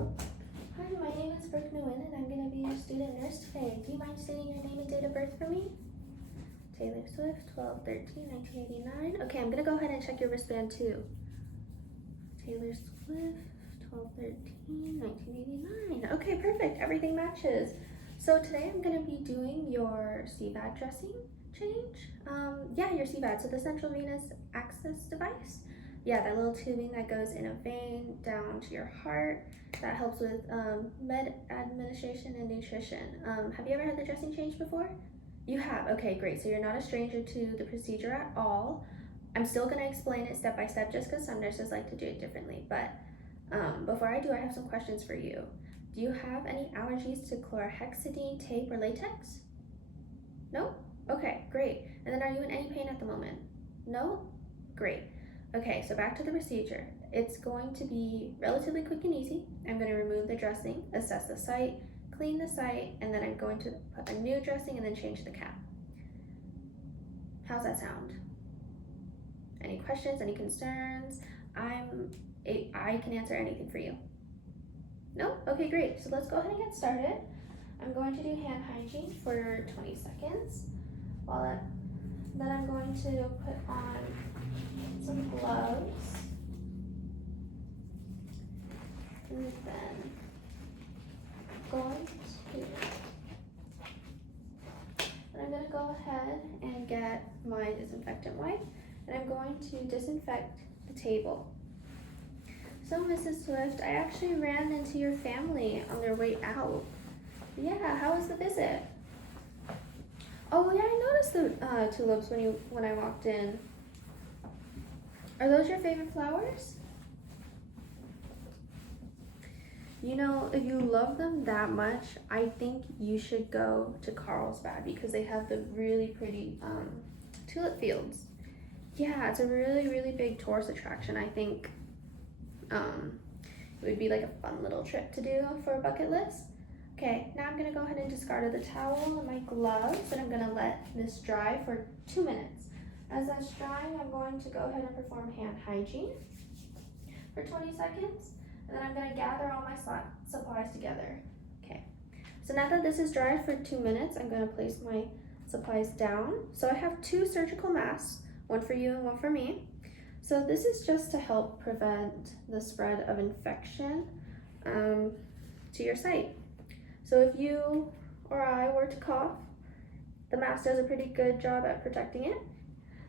Hi, my name is Brooke Nguyen and I'm going to be your student nurse today. Do you mind stating your name and date of birth for me? Taylor Swift, 12/13/1989. Okay, I'm going to go ahead and check your wristband too. Taylor Swift, 12/13/1989. Okay, perfect. Everything matches. So today I'm going to be doing your cvad dressing change. Your cvad, so the central venous access device. Yeah, that little tubing that goes in a vein down to your heart. That helps with med administration and nutrition. Have you ever had the dressing change before? You have? Okay, great. So you're not a stranger to the procedure at all. I'm still going to explain it step by step just because some nurses like to do it differently. But before I do, I have some questions for you. Do you have any allergies to chlorhexidine, tape, or latex? No? Okay, great. And then are you in any pain at the moment? No? Great. Okay, so back to the procedure. It's going to be relatively quick and easy. I'm going to remove the dressing, assess the site, clean the site, and then I'm going to put a new dressing and then change the cap. How's that sound? Any questions, any concerns? I can answer anything for you. No? Okay, great. So let's go ahead and get started. I'm going to do hand hygiene for 20 seconds. Then I'm going to put on some gloves. And then I'm going to go ahead and get my disinfectant wipe, and I'm going to disinfect the table. So Mrs. Swift, I actually ran into your family on their way out. Yeah, how was the visit? Oh yeah, I noticed the tulips when I walked in. Are those your favorite flowers? You know, if you love them that much, I think you should go to Carlsbad because they have the really pretty tulip fields. Yeah, it's a really, really big tourist attraction. I think it would be like a fun little trip to do for a bucket list. Okay, now I'm gonna go ahead and discard the towel and my gloves, and I'm gonna let this dry for 2 minutes. As that's drying, I'm going to go ahead and perform hand hygiene for 20 seconds. And then I'm going to gather all my supplies together. Okay, so now that this is dried for 2 minutes, I'm going to place my supplies down. So I have 2 surgical masks, one for you and one for me. So this is just to help prevent the spread of infection to your site. So if you or I were to cough, the mask does a pretty good job at protecting it.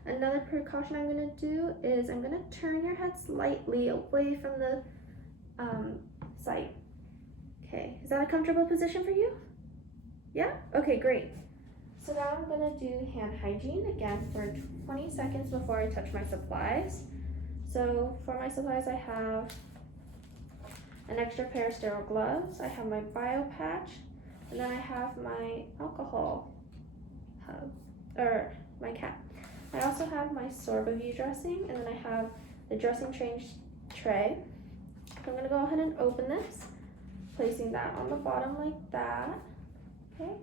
Another precaution I'm going to do is I'm going to turn your head slightly away from the site. Okay, is that a comfortable position for you? Yeah? Okay, great. So now I'm gonna do hand hygiene again for 20 seconds before I touch my supplies. So for my supplies, I have an extra pair of sterile gloves, I have my bio patch, and then I have my alcohol hub, or my cap. I also have my Sorbaview dressing, and then I have the dressing change tray. So I'm going to go ahead and open this, placing that on the bottom like that. Okay.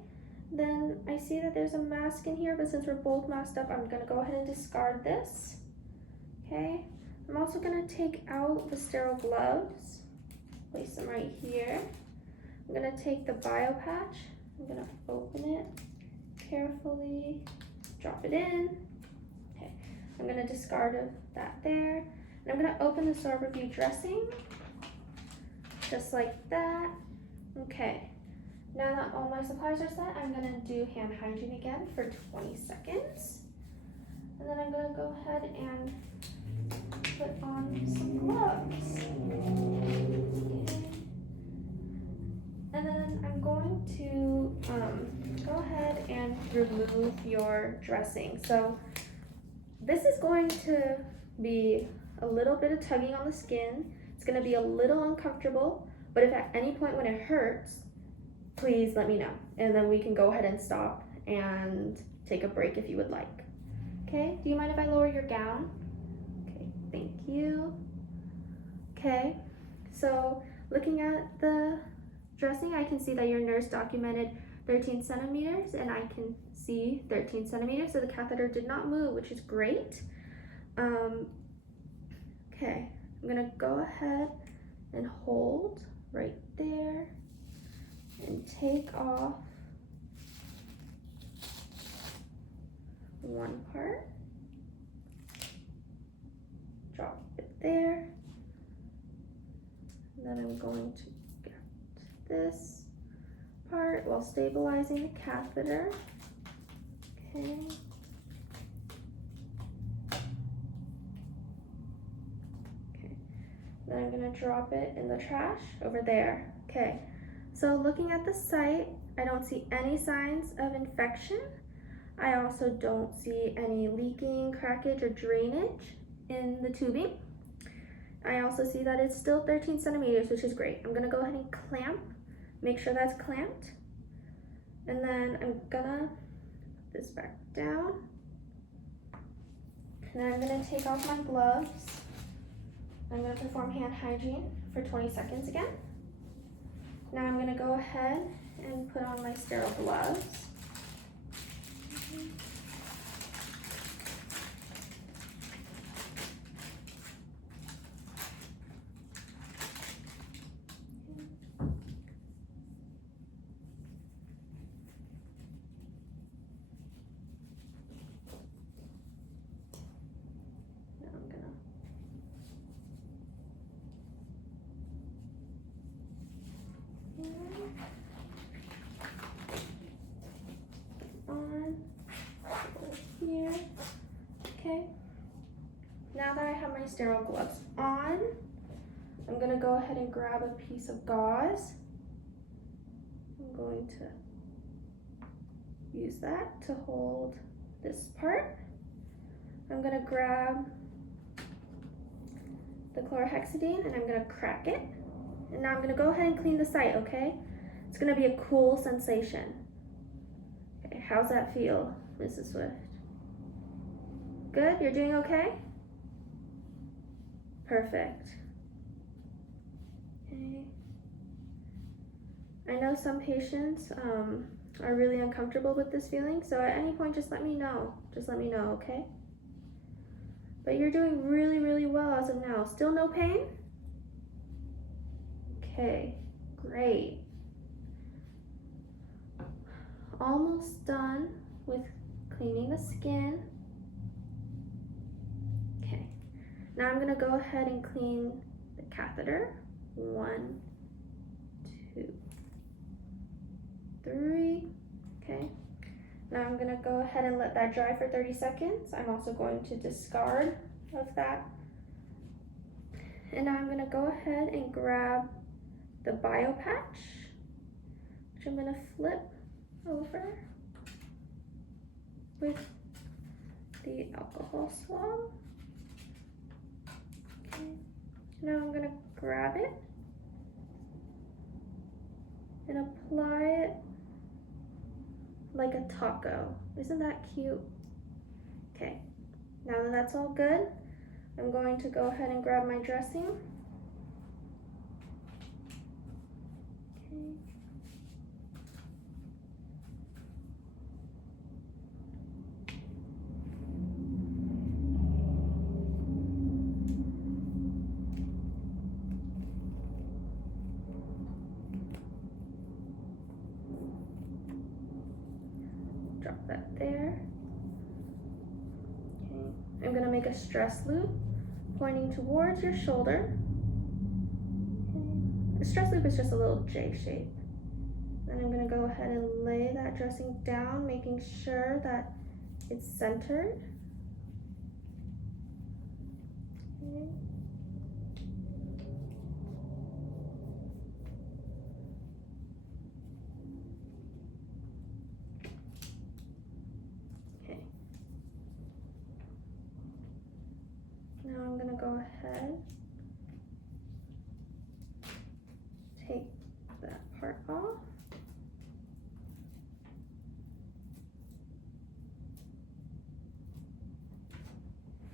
Then I see that there's a mask in here, but since we're both masked up, I'm going to go ahead and discard this. Okay. I'm also going to take out the sterile gloves, place them right here. I'm going to take the bio patch. I'm going to open it carefully, drop it in. Okay. I'm going to discard that there. And I'm going to open the Sorbaview dressing. Just like that. Okay, now that all my supplies are set, I'm gonna do hand hygiene again for 20 seconds. And then I'm gonna go ahead and put on some gloves. Okay. And then I'm going to go ahead and remove your dressing. So this is going to be a little bit of tugging on the skin. It's gonna be a little uncomfortable, but if at any point when it hurts, please let me know. And then we can go ahead and stop and take a break if you would like. Okay, do you mind if I lower your gown? Okay, thank you. Okay, so looking at the dressing, I can see that your nurse documented 13 centimeters, and I can see 13 centimeters, so the catheter did not move, which is great. Okay, I'm gonna go ahead and hold right there and take off one part, drop it there, and then I'm going to get this part while stabilizing the catheter. Okay. Then I'm gonna drop it in the trash over there. Okay, so looking at the site, I don't see any signs of infection. I also don't see any leaking, crackage, or drainage in the tubing. I also see that it's still 13 centimeters, which is great. I'm gonna go ahead and clamp, make sure that's clamped. And then I'm gonna put this back down. And then I'm gonna take off my gloves. I'm going to perform hand hygiene for 20 seconds again. Now I'm going to go ahead and put on my sterile gloves. On here. Okay. Now that I have my sterile gloves on, I'm going to go ahead and grab a piece of gauze. I'm going to use that to hold this part. I'm going to grab the chlorhexidine and I'm going to crack it. And now I'm going to go ahead and clean the site, okay? It's going to be a cool sensation. Okay, how's that feel, Mrs. Swift? Good? You're doing okay? Perfect. Okay. I know some patients are really uncomfortable with this feeling, so at any point just let me know. Just let me know, okay? But you're doing really, really well as of now. Still no pain? Okay, great. Almost done with cleaning the skin. Okay, now I'm gonna go ahead and clean the catheter. 1, 2, 3. Okay, now I'm gonna go ahead and let that dry for 30 seconds. I'm also going to discard of that. And now I'm gonna go ahead and grab the bio patch, which I'm gonna flip over with the alcohol swab. Okay. Now I'm gonna grab it and apply it like a taco. Isn't that cute? Okay, now that that's all good, I'm going to go ahead and grab my dressing. Okay. Drop that there. Okay. I'm gonna make a stress loop pointing towards your shoulder. Okay. The stress loop is just a little J shape. Then I'm gonna go ahead and lay that dressing down, making sure that it's centered. Okay. Okay. Now I'm gonna go ahead, take that part off.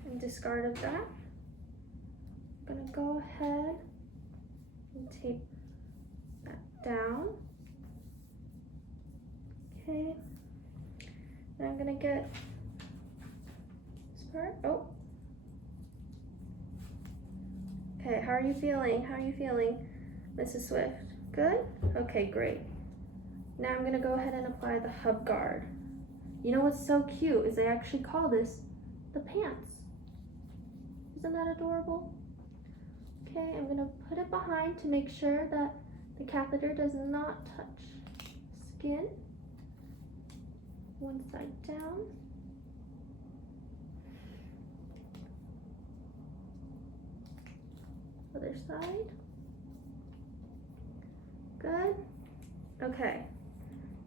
And discard of that. I'm gonna go ahead and tape that down. Okay. Now I'm gonna get this part. Oh. Okay, how are you feeling? How are you feeling? Mrs. Swift? Good? Okay, great. Now I'm gonna go ahead and apply the hub guard. You know what's so cute is they actually call this the pants. Isn't that adorable? Okay, I'm gonna put it behind to make sure that the catheter does not touch skin. One side down. Other side. Good. Okay.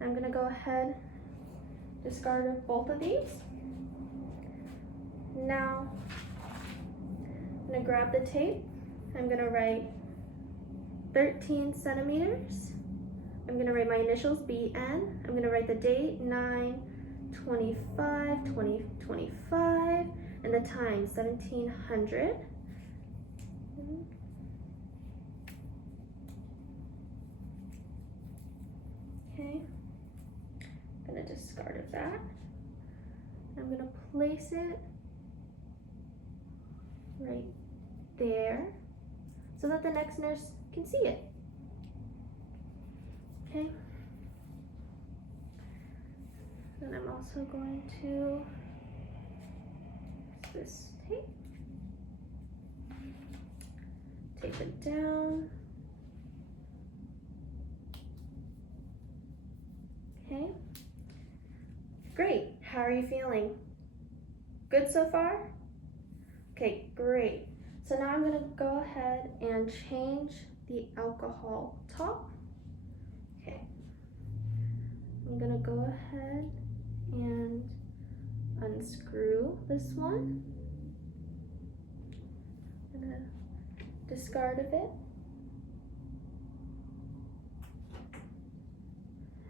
I'm gonna go ahead, discard of both of these. Now, I'm gonna grab the tape. I'm gonna write 13 centimeters. I'm gonna write my initials, BN. I'm gonna write the date, 9/25/2025, and the time, 1700. Okay, I'm gonna discard of that. I'm gonna place it right there so that the next nurse can see it. Okay. Then I'm also going to use this tape. Tape it down. Okay. Great. How are you feeling? Good so far? Okay, great. So now I'm gonna go ahead and change the alcohol top. Okay. I'm gonna go ahead and unscrew this one. I'm gonna discard of it.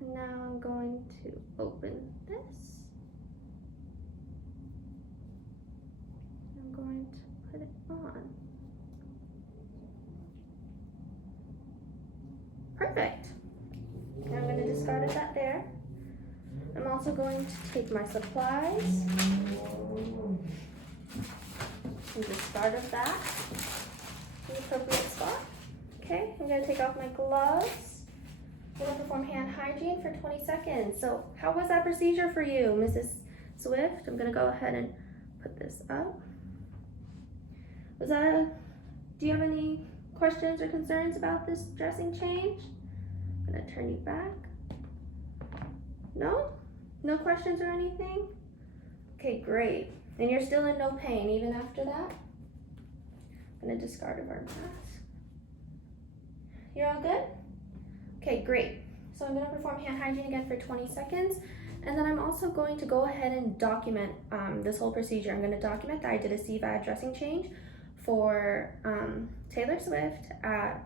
Now I'm going to open this. I'm going to put it on. Perfect. Now I'm going to discard that there. I'm also going to take my supplies and discard of that in the appropriate spot. Okay, I'm going to take off my gloves. I'm going to perform hand hygiene for 20 seconds. So how was that procedure for you, Mrs. Swift? I'm going to go ahead and put this up. Do you have any questions or concerns about this dressing change? I'm going to turn you back. No? No questions or anything? Okay, great. And you're still in no pain even after that? I'm going to discard of our mask. You're all good? Okay, great. So I'm going to perform hand hygiene again for 20 seconds. And then I'm also going to go ahead and document this whole procedure. I'm going to document that I did a cvad dressing change for Taylor Swift at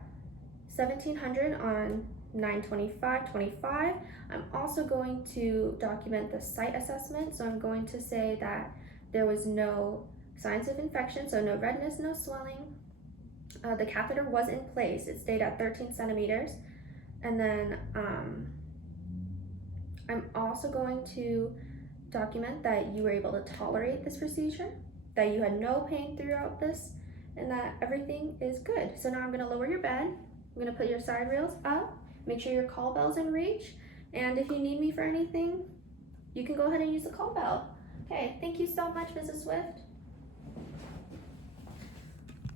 1700 on 9/25/25. I'm also going to document the site assessment. So I'm going to say that there was no signs of infection, so no redness, no swelling. The catheter was in place. It stayed at 13 centimeters. And then I'm also going to document that you were able to tolerate this procedure, that you had no pain throughout this, and that everything is good. So now I'm gonna lower your bed. I'm gonna put your side rails up, make sure your call bell's in reach, and if you need me for anything, you can go ahead and use the call bell. Okay, thank you so much, Mrs. Swift.